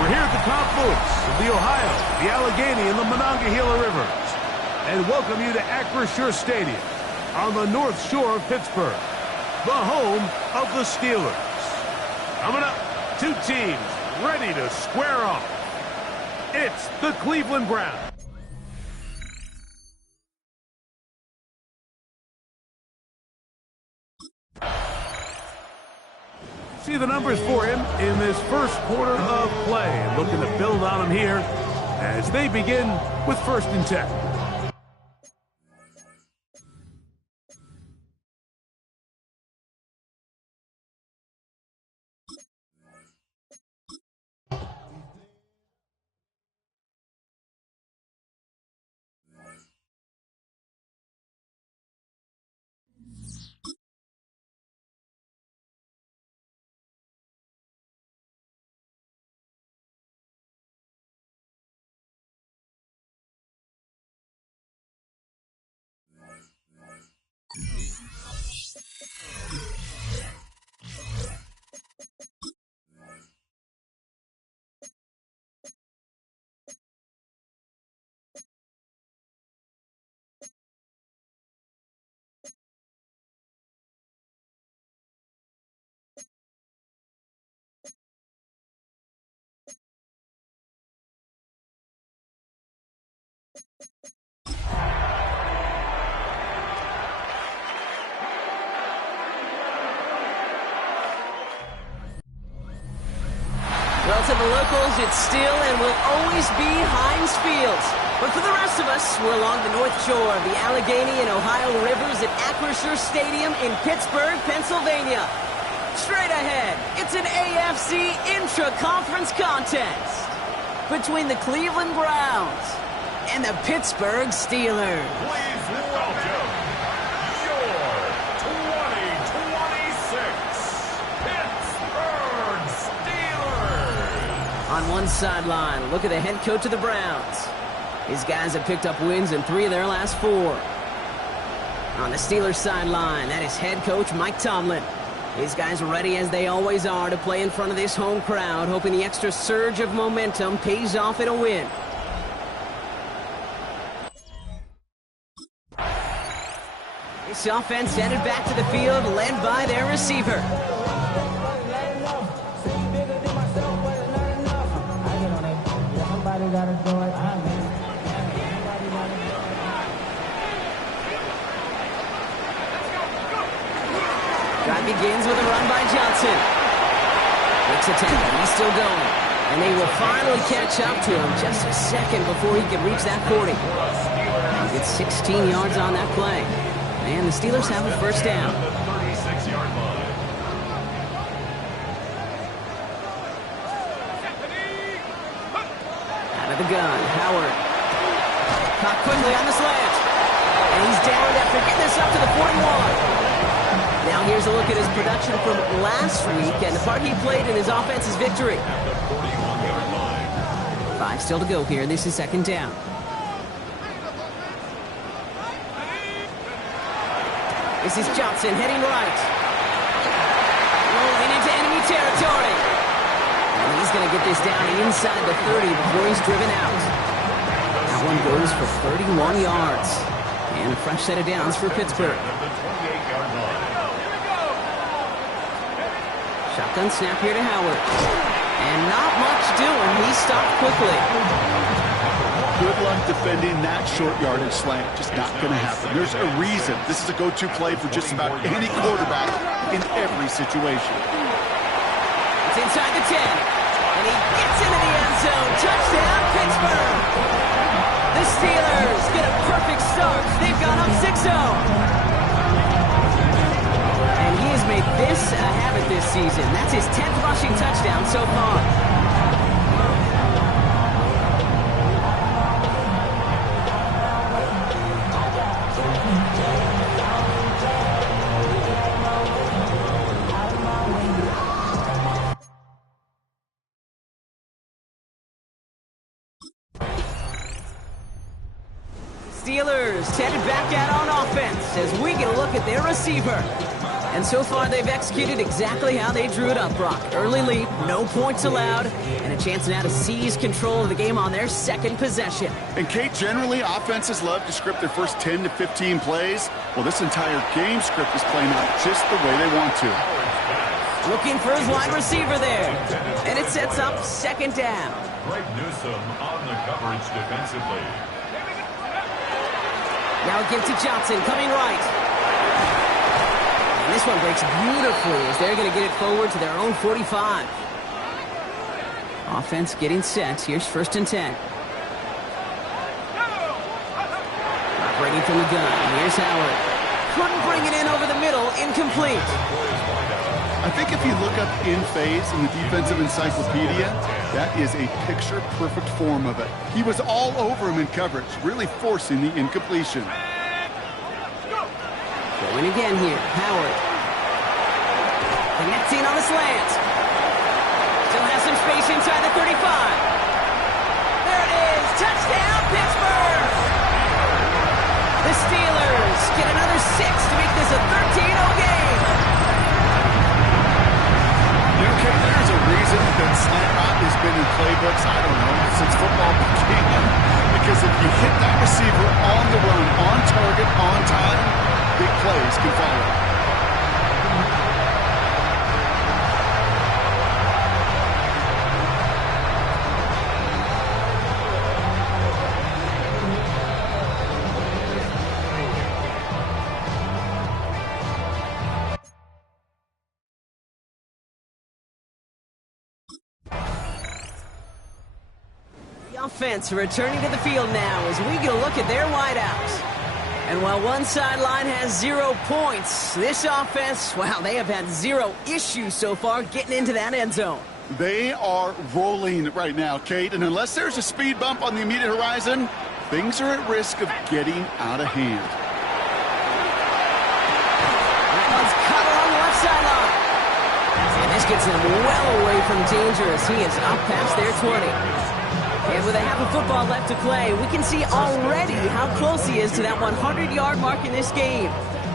We're here at the confluence of the Ohio, the Allegheny, and the Monongahela Rivers, and welcome you to Acrisure Stadium on the North Shore of Pittsburgh, the home of the Steelers. Coming up, two teams ready to square off. It's the Cleveland Browns. See the numbers for him in this first quarter of play. Looking to build on him here as they begin with 1st and 10. Well, to the locals, it's still and will always be Heinz Field. But for the rest of us, we're along the North Shore of the Allegheny and Ohio Rivers at Acrisure Stadium in Pittsburgh, Pennsylvania. Straight ahead, it's an AFC intra-conference contest between the Cleveland Browns and the Pittsburgh Steelers. Please welcome your 2026 Pittsburgh Steelers. On one sideline, look at the head coach of the Browns. His guys have picked up wins in 3 of their last 4. On the Steelers sideline, that is head coach Mike Tomlin. His guys are ready as they always are to play in front of this home crowd, hoping the extra surge of momentum pays off in a win. This offense headed back to the field, led by their receiver. Drive begins with a run by Johnson. Makes a tackle. He's still going. And they will finally catch up to him just a second before he can reach that 40. He gets 16 yards on that play. And the Steelers have a first down. Out of the gun, Howard. Caught quickly on the slant. And he's down after getting this up to the 41. Now here's a look at his production from last week and the part he played in his offense's victory. 5 still to go here. This is second down. This is Johnson heading right. Rolling into enemy territory. And he's going to get this down inside the 30 before he's driven out. That one goes for 31 yards. And a fresh set of downs for Pittsburgh. Shotgun snap here to Howard. And not much doing. He stopped quickly. Good luck defending that short yardage slant. Just not going to happen. There's a reason this is a go-to play for just about any quarterback in every situation. It's inside the 10. And he gets into the end zone. Touchdown, Pittsburgh. The Steelers get a perfect start. They've gone up 6-0. And he has made this a habit this season. That's his 10th rushing touchdown so far. Steelers headed back out on offense as we get a look at their receiver. And so far, they've executed exactly how they drew it up, Brock. Early lead, no points allowed, and a chance now to seize control of the game on their second possession. And, Kate, generally, offenses love to script their first 10 to 15 plays. Well, this entire game script is playing out just the way they want to. Looking for his wide receiver there. And it sets up second down. Greg Newsome on the coverage defensively. Now a give to Johnson, coming right. And this one breaks beautifully as they're going to get it forward to their own 45. Offense getting set. Here's 1st and 10. Operating from the gun. Here's Howard. Couldn't bring it in over the middle. Incomplete. I think if you look up in phase in the defensive encyclopedia, that is a picture-perfect form of it. He was all over him in coverage, really forcing the incompletion. Going again here. Howard. Connecting on the slant. Still has some space inside the 35. There it is. Touchdown, Pittsburgh! The Steelers get another 6 to make this a 13-0 game. You know, Kate, there's a reason that slant route has been in playbooks, I don't know, since football began. Because if you hit that receiver on the run, on target, on time, big plays can follow. Offense returning to the field now as we get a look at their wideouts. And while one sideline has 0 points, this offense, wow, they have had 0 issues so far getting into that end zone. They are rolling right now, Kate, and unless there's a speed bump on the immediate horizon, things are at risk of getting out of hand. That one's cut along the left sideline. And this gets him well away from danger as he is up past their 20. And with a half of football left to play, we can see already how close he is to that 100-yard mark in this game.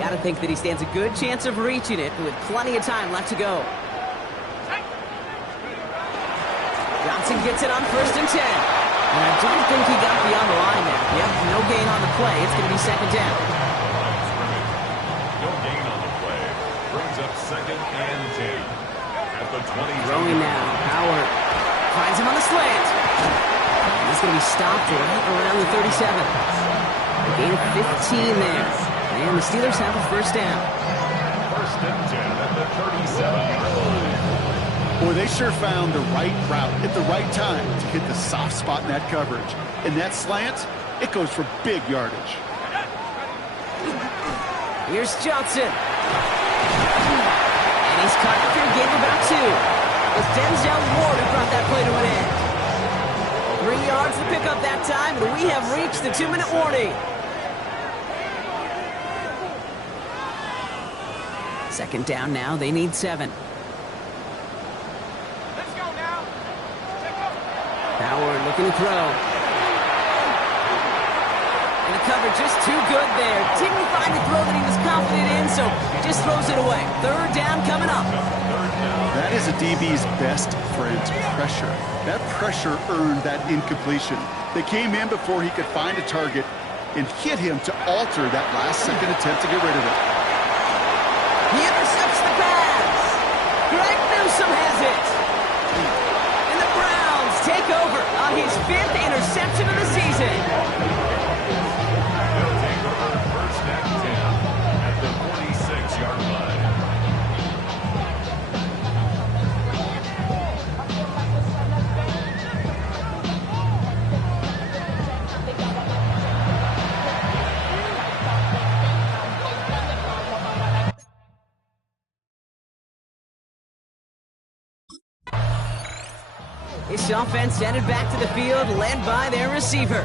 Got to think that he stands a good chance of reaching it with plenty of time left to go. Johnson gets it on 1st and 10. And I don't think he got beyond the line there. Yep, no gain on the play. It's going to be second down. No gain on the play. Brings up 2nd and 10. At the 20. Throwing now. Howard finds him on the slant. He's going to be stopped right around the 37. A gain of 15 there. And the Steelers have a 1st down. 1st and 10 at the 37-yard line. Boy, they sure found the right route at the right time to hit the soft spot in that coverage. And that slant, it goes for big yardage. Here's Johnson. And he's caught after a gain of about 2. It was Denzel Ward who brought that play to an end. 3 yards to pick up that time, and we have reached the 2-minute warning. Second down now. They need 7. Let's go now. Howard looking to throw. And the cover just too good there. Didn't find the throw that he was confident in, so just throws it away. 3rd down coming up. That is a DB's best friend, pressure. That pressure earned that incompletion. They came in before he could find a target and hit him to alter that last-second attempt to get rid of it. He intercepts the pass. Greg Newsome has it. And the Browns take over on his 5th interception of the season. They'll take over 1st and 10 at the 46-yard line. This offense headed back to the field, led by their receiver.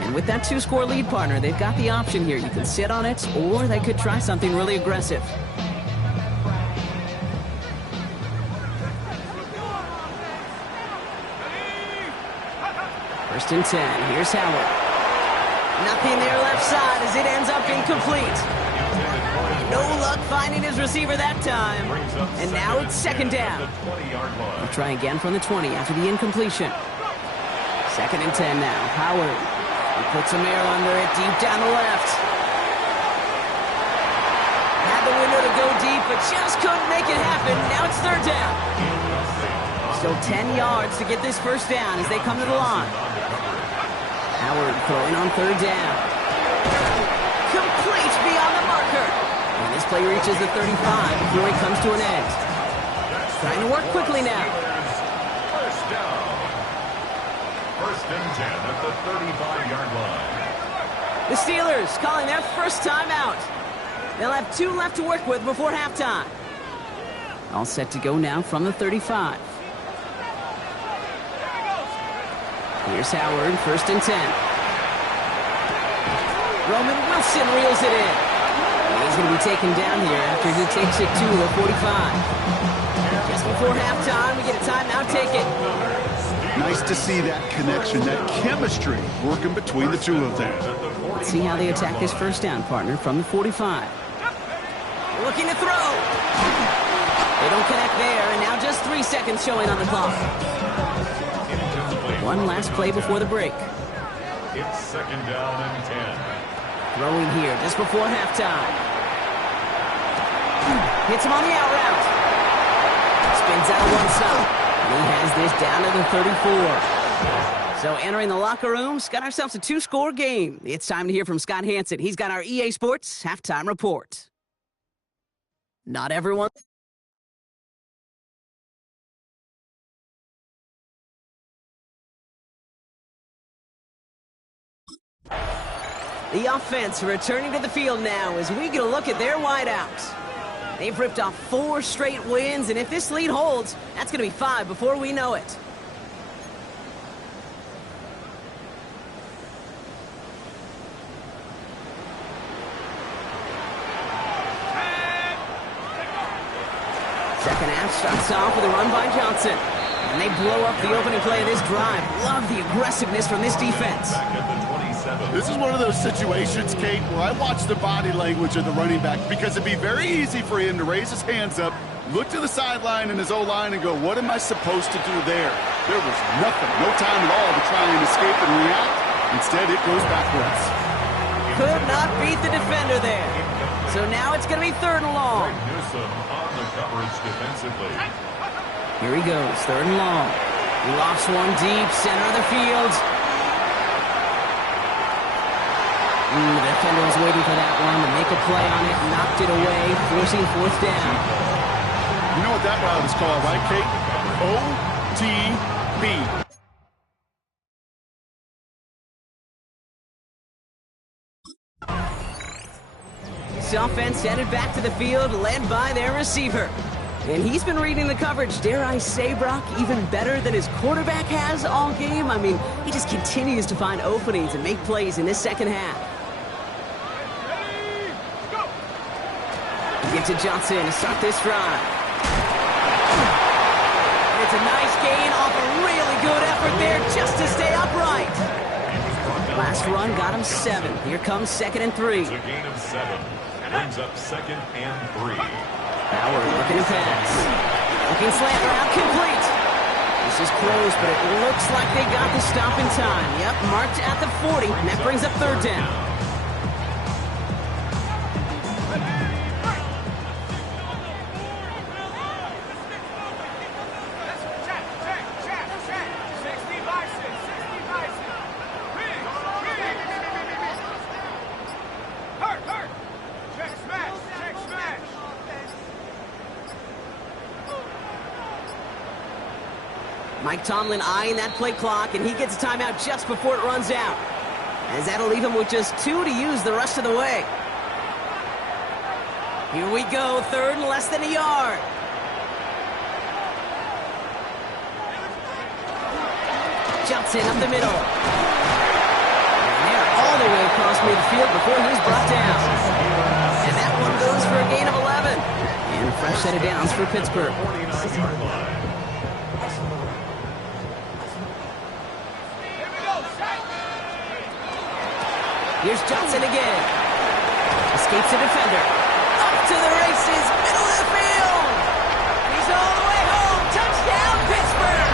And with that 2-score lead, partner, they've got the option here. You can sit on it, or they could try something really aggressive. First and 10. Here's Howard. Nothing there left side as it ends up incomplete. No luck finding his receiver that time. And now it's second down. We'll try again from the 20 after the incompletion. Second and 10 now. Howard. He puts some air under it deep down the left. Had the window to go deep, but just couldn't make it happen. Now it's third down. Still 10 yards to get this first down as they come to the line. Howard throwing on third down. Complete beyond the marker. And this play reaches the 35 before it comes to an end. Trying to work quickly now. First down. First and 10 at the 35-yard line. The Steelers calling their first time out. They'll have 2 left to work with before halftime. All set to go now from the 35. Here's Howard, first and 10. Roman Wilson reels it in. He's going to be taken down here after he takes it to the 45. Just before halftime, we get a timeout, take it. Nice to see that connection, that chemistry working between the two of them. Let's see how they attack this first down, partner, from the 45. Looking to throw. They don't connect there, and now just 3 seconds showing on the clock. One last play before the break. It's second down and 10. Throwing here just before halftime. Hits him on the out route. Spins out one stop. And he has this down to the 34. So entering the locker rooms, got ourselves a 2-score game. It's time to hear from Scott Hansen. He's got our EA Sports halftime report. Not everyone. The offense returning to the field now as we get a look at their wideouts. They've ripped off 4 straight wins, and if this lead holds, that's going to be 5 before we know it. Second half starts off with a run by Johnson. And they blow up the opening play of this drive. Love the aggressiveness from this defense. This is one of those situations, Kate, where I watch the body language of the running back because it'd be very easy for him to raise his hands up, look to the sideline and his O-line and go, what am I supposed to do there? There was nothing, no time at all to try and escape and react. Instead, it goes backwards. Could not beat the defender there. So now it's going to be third and long. Newsome on the coverage defensively. Here he goes, third and long. He lofts one deep, center of the field. The defender was waiting for that one to make a play on it, knocked it away, forcing fourth down. You know what that route is called, right, Kate? OTB. This offense headed back to the field, led by their receiver. And he's been reading the coverage, dare I say, Brock, even better than his quarterback has all game. I mean, he just continues to find openings and make plays in this second half. Get to Johnson to start this drive. And it's a nice gain off a really good effort there just to stay upright. Last run got him 7. Here comes second and 3. It's a gain of 7. Brings up second and 3. Howard looking to pass. Looking slant route complete. This is close, but it looks like they got the stop in time. Yep, marked at the 40, and that brings up third down. Mike Tomlin eyeing that play clock, and he gets a timeout just before it runs out. As that'll leave him with just 2 to use the rest of the way. Here we go, third and less than a yard. Johnson up the middle. And they're all the way across midfield before he's brought down. And that one goes for a gain of 11. And a fresh set of downs for Pittsburgh. Here's Johnson again. Escapes the defender. Up to the races, middle of the field. He's all the way home. Touchdown, Pittsburgh.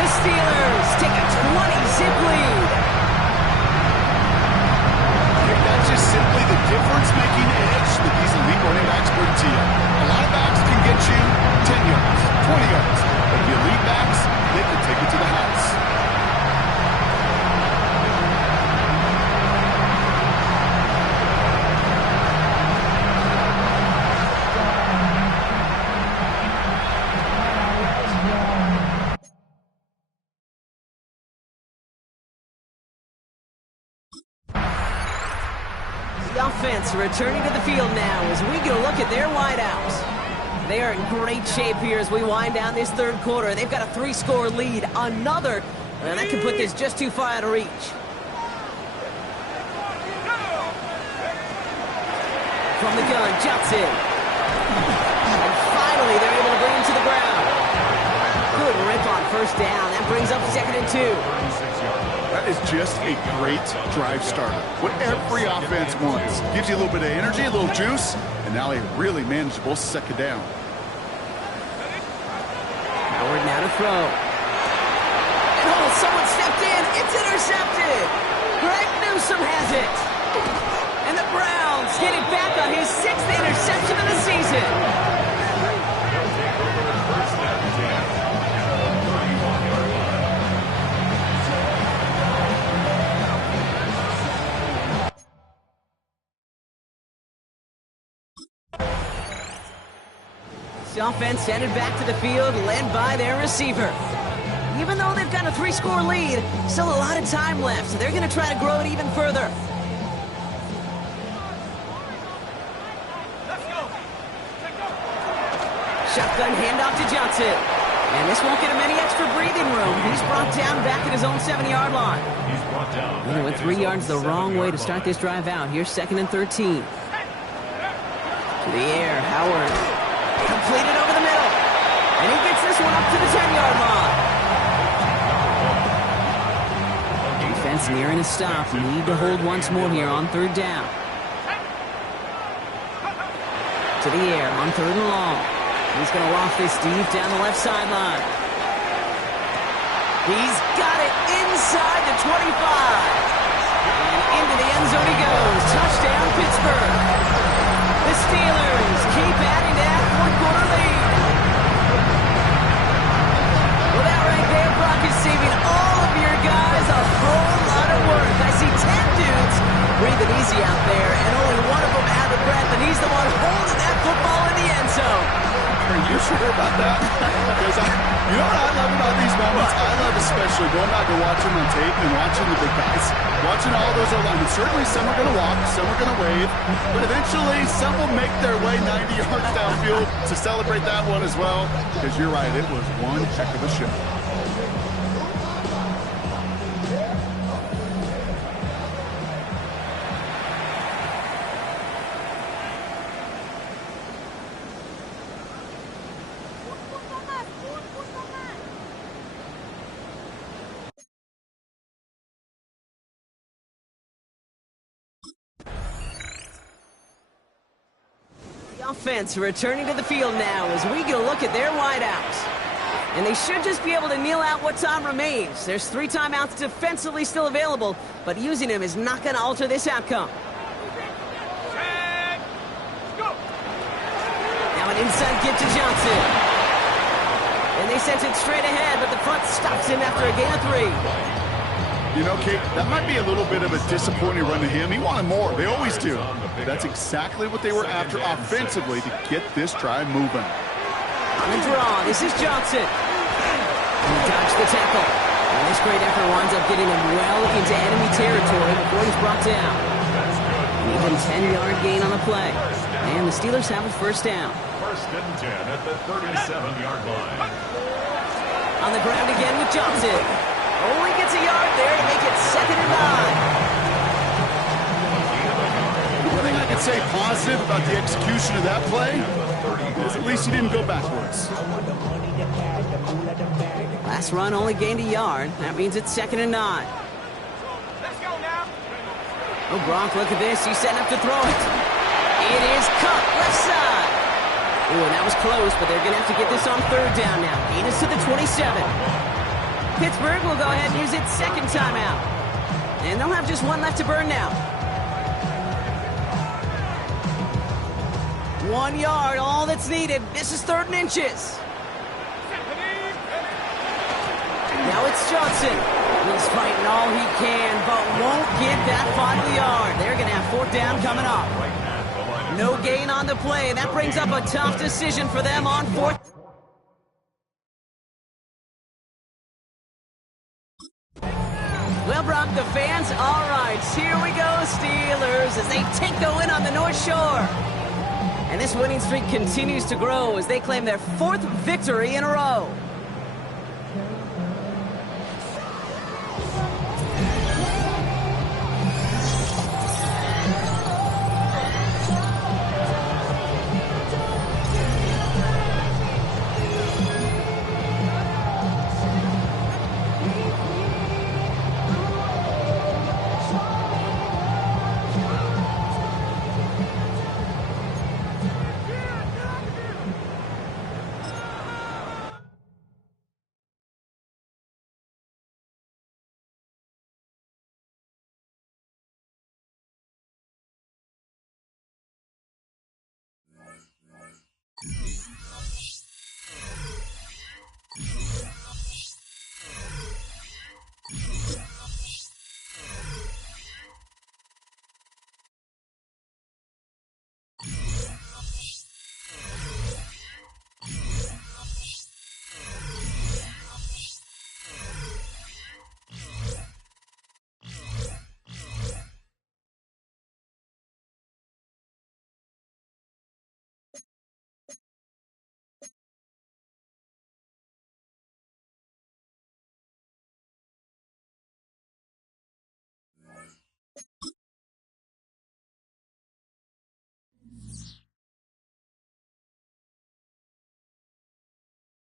The Steelers take a 20-zip lead. That's just simply the difference-making edge that these elite running backs bring to you. A lot of backs can get you 10 yards, 20 yards. But the elite backs, they can take it to the house. Offense returning to the field now as we get a look at their wideouts. They are in great shape here as we wind down this third quarter. They've got a 3-score lead. Another, and that can put this just too far out of reach. From the gun, Johnson. And finally, they're able to bring him to the ground. Good rip on first down. That brings up 2nd and 2. That is just a great drive starter. What every offense wants. Gives you a little bit of energy, a little juice, and now a really manageable 2nd down. Howard now to throw. And oh, someone stepped in. It's intercepted. Greg Newsome has it. And the Browns get it back on his 6th interception of the season. The offense headed back to the field, led by their receiver. Even though they've got a 3-score lead, still a lot of time left, so they're going to try to grow it even further. Shotgun handoff to Johnson. And this won't get him any extra breathing room. He's brought down back at his own 7-yard line. And he went 3 yards the wrong way to start this drive out. Here's 2nd and 13. To the air, Howard. Completed over the middle. And he gets this one up to the 10-yard line. Defense nearing a stop. Need to hold once more here on 3rd down. To the air on 3rd and long. He's going to loft this deep down the left sideline. He's got it inside the 25. And into the end zone he goes. Touchdown, Pittsburgh. The Steelers keep adding to that 4th-quarter lead. Well, that right there, Brock, is saving all of your guys a whole lot of work. I see 10 dudes breathing easy out there, and only one of them out of breath, and he's the one holding that football in the end zone. Are you sure about that? Because you know what I love about these moments? I love especially going back and watching on tape and watching the big guys. Watching all those alignment. Certainly some are going to walk, some are going to wave, but eventually some will make their way 90 yards downfield to celebrate that one as well. Because you're right, it was one heck of a show. Offense returning to the field now as we get a look at their wideouts. And they should just be able to kneel out what time remains. There's 3 timeouts defensively still available, but using them is not going to alter this outcome. Now an inside give to Johnson. And they sent it straight ahead, but the front stops him after a gain of 3. You know, Kate, that might be a little bit of a disappointing run to him. He wanted more. They always do. That's exactly what they were after offensively to get this drive moving. On the draw, this is Johnson. He dodged the tackle. And this great effort winds up getting him well into enemy territory before he's brought down. Even 10-yard gain on the play. And the Steelers have a 1st down. 1st and 10 at the 37-yard line. On the ground again with Johnson. Only gets a yard there to make it 2nd and 9. One thing I can say positive about the execution of that play is at least he didn't go backwards. Last run only gained a yard. That means it's 2nd and 9. Let's go now. Oh, Gronk, look at this. He's setting up to throw it. It is cut left side. Ooh, and that was close, but they're going to have to get this on third down now. Gain is to the 27. Pittsburgh will go ahead and use its second timeout. And they'll have just one left to burn now. 1 yard, all that's needed. This is 3rd and inches. Now it's Johnson. He's fighting all he can, but won't get that final yard. They're going to have 4th down coming up. No gain on the play. That brings up a tough decision for them on 4th. Well, Brock, the fans, all right, here we go, Steelers, as they take the win on the North Shore. And this winning streak continues to grow as they claim their 4th victory in a row.